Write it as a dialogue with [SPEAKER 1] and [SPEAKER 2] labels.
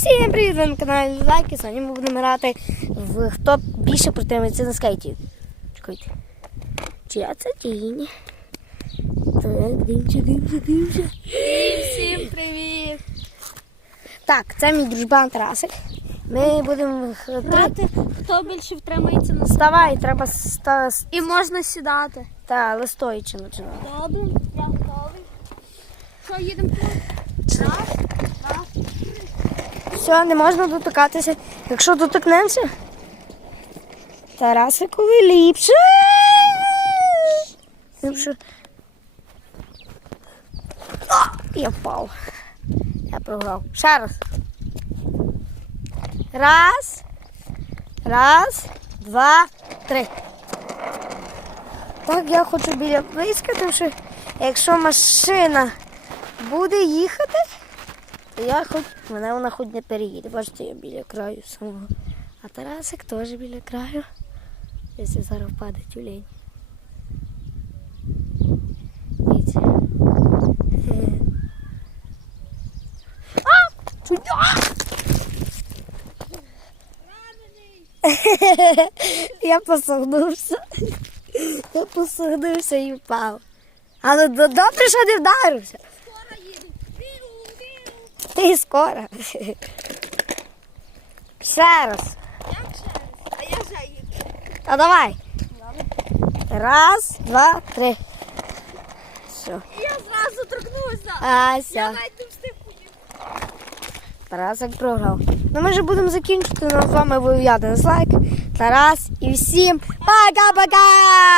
[SPEAKER 1] Всім привіт ви на каналі Лайки. Сьогодні ми будемо грати в хто більше протримується на скейті. Чекайте. Чия це тінь? Так, дивимося, дивимося, дивимося.
[SPEAKER 2] Всім привіт!
[SPEAKER 1] Так, це мій дружбан Тарасик. Ми будемо грати.
[SPEAKER 2] Хто більше втримається на
[SPEAKER 1] Вставай, треба ста,
[SPEAKER 2] І можна сідати.
[SPEAKER 1] та листоючи починати.
[SPEAKER 2] Добре, я готовий. Що, їдемо тут?
[SPEAKER 1] Все, не можна дотикатися. Якщо доторкнемося, Тарасикові ліпше. Ліпше. А, Я впав. Я програв. Ще раз. Раз. Раз, два, три. Так, я хочу біля близько, тому що якщо машина буде їхати, я хоч мене вона хоч не переїде. Бачите, я біля краю самого. А Тарасик теж біля краю. Якщо зараз впаде тюлень. Я посогнувся. Я посогнувся і впав. Але добре, що не вдарився. Ти скоро. Ще раз.
[SPEAKER 2] Як ще раз? А я вже їду.
[SPEAKER 1] А давай. Раз, два, три. Все.
[SPEAKER 2] Я зразу торкнувся.
[SPEAKER 1] А,
[SPEAKER 2] Я навіть не встиг.
[SPEAKER 1] Тарасик програв. Ну ми вже будемо закінчити. Ну, з вами був я, Денис Лайк, Тарас і всім пока-пока!